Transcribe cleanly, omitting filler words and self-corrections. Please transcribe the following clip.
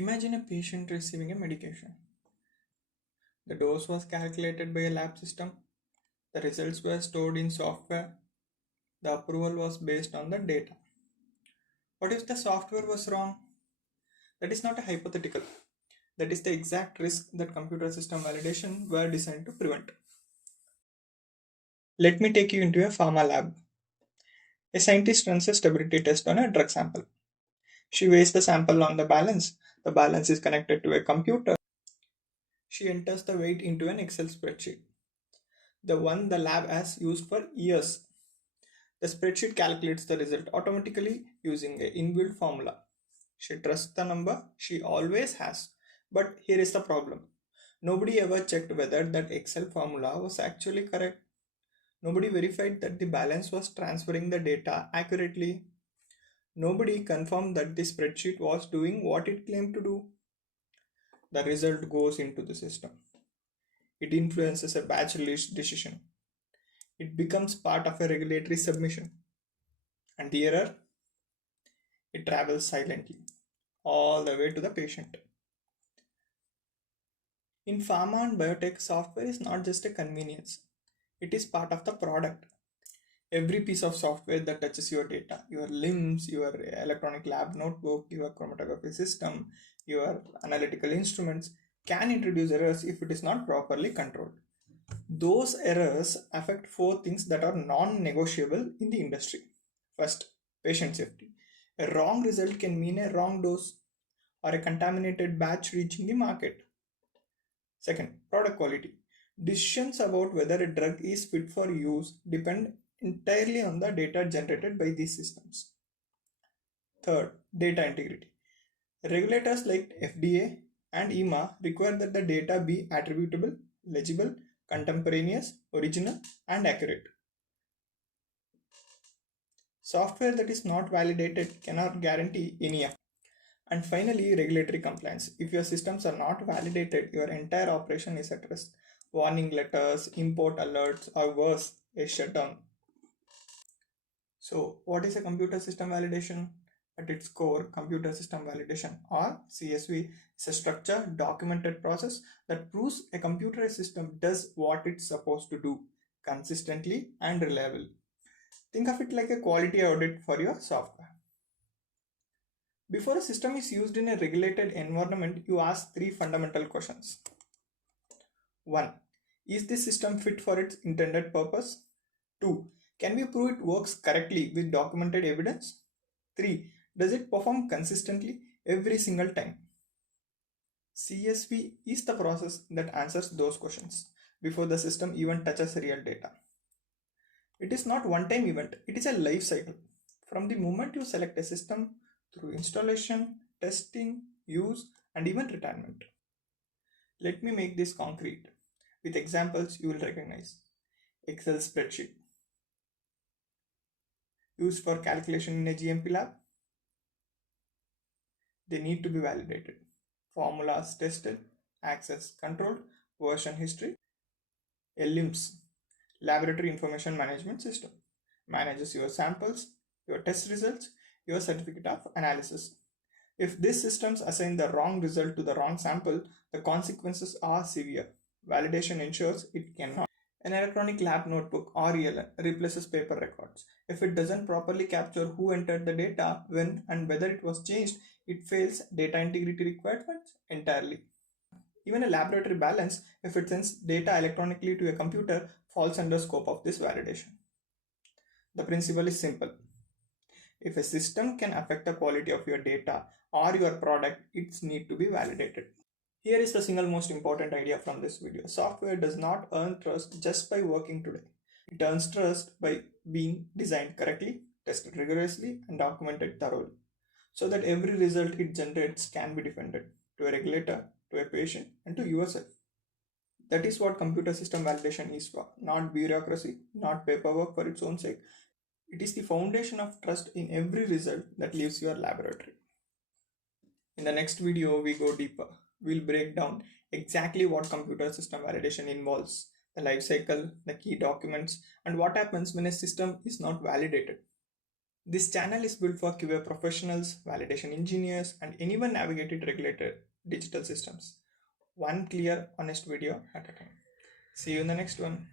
Imagine a patient receiving a medication. The dose was calculated by a lab system. The results were stored in software. The approval was based on the data. What if the software was wrong? That is not a hypothetical. That is the exact risk that computer system validation were designed to prevent. Let me take you into a pharma lab. A scientist runs a stability test on a drug sample. She weighs the sample on the balance. The balance is connected to a computer. She enters the weight into an Excel spreadsheet, the one the lab has used for years. The spreadsheet calculates the result automatically using an inbuilt formula. She trusts the number she always has. But here is the problem. Nobody ever checked whether that Excel formula was actually correct. Nobody verified that the balance was transferring the data accurately. Nobody confirmed that the spreadsheet was doing what it claimed to do. The result goes into the system. It influences a batch release decision. It becomes part of a regulatory submission. And the error? It travels silently all the way to the patient. In pharma and biotech, software is not just a convenience, it is part of the product. Every piece of software that touches your data, your LIMS, your electronic lab notebook, your chromatography system, your analytical instruments, can introduce errors if it is not properly controlled. Those errors affect four things that are non negotiable in the industry. First, patient safety. A wrong result can mean a wrong dose or a contaminated batch reaching the market. Second, product quality. Decisions about whether a drug is fit for use depend entirely on the data generated by these systems. Third, data integrity. Regulators like FDA and EMA require that the data be attributable, legible, contemporaneous, original, and accurate. Software that is not validated cannot guarantee any effect. And finally, regulatory compliance. If your systems are not validated, your entire operation is at risk. Warning letters, import alerts, or worse, a shutdown. So, what is a computer system validation? At its core, computer system validation or CSV is a structured, documented process that proves a computer system does what it's supposed to do consistently and reliably. Think of it like a quality audit for your software. Before a system is used in a regulated environment, you ask three fundamental questions. 1. Is this system fit for its intended purpose? 2. Can we prove it works correctly with documented evidence? 3. Does it perform consistently every single time? CSV is the process that answers those questions before the system even touches real data. It is not one-time event, it is a life cycle. From the moment you select a system through installation, testing, use, and even retirement. Let me make this concrete with examples you will recognize. Excel spreadsheet used for calculation in a GMP lab. They need to be validated. Formulas tested, access controlled, version history. A LIMS, Laboratory Information Management System, manages your samples, your test results, your certificate of analysis. If these systems assign the wrong result to the wrong sample, the consequences are severe. Validation ensures it cannot. An electronic lab notebook or ELN replaces paper records. If it doesn't properly capture who entered the data, when, and whether it was changed, it fails data integrity requirements entirely. Even a laboratory balance, if it sends data electronically to a computer, falls under scope of this validation. The principle is simple. If a system can affect the quality of your data or your product, it needs to be validated. Here is the single most important idea from this video. Software does not earn trust just by working today. It earns trust by being designed correctly, tested rigorously, and documented thoroughly, so that every result it generates can be defended to a regulator, to a patient, and to yourself. That is what computer system validation is for. Not bureaucracy, not paperwork for its own sake. It is the foundation of trust in every result that leaves your laboratory. In the next video, we go deeper. We'll break down exactly what computer system validation involves, the life cycle, the key documents, and what happens when a system is not validated. This channel is built for QA professionals, validation engineers, and anyone navigated regulated digital systems. One clear, honest video at a time. See you in the next one.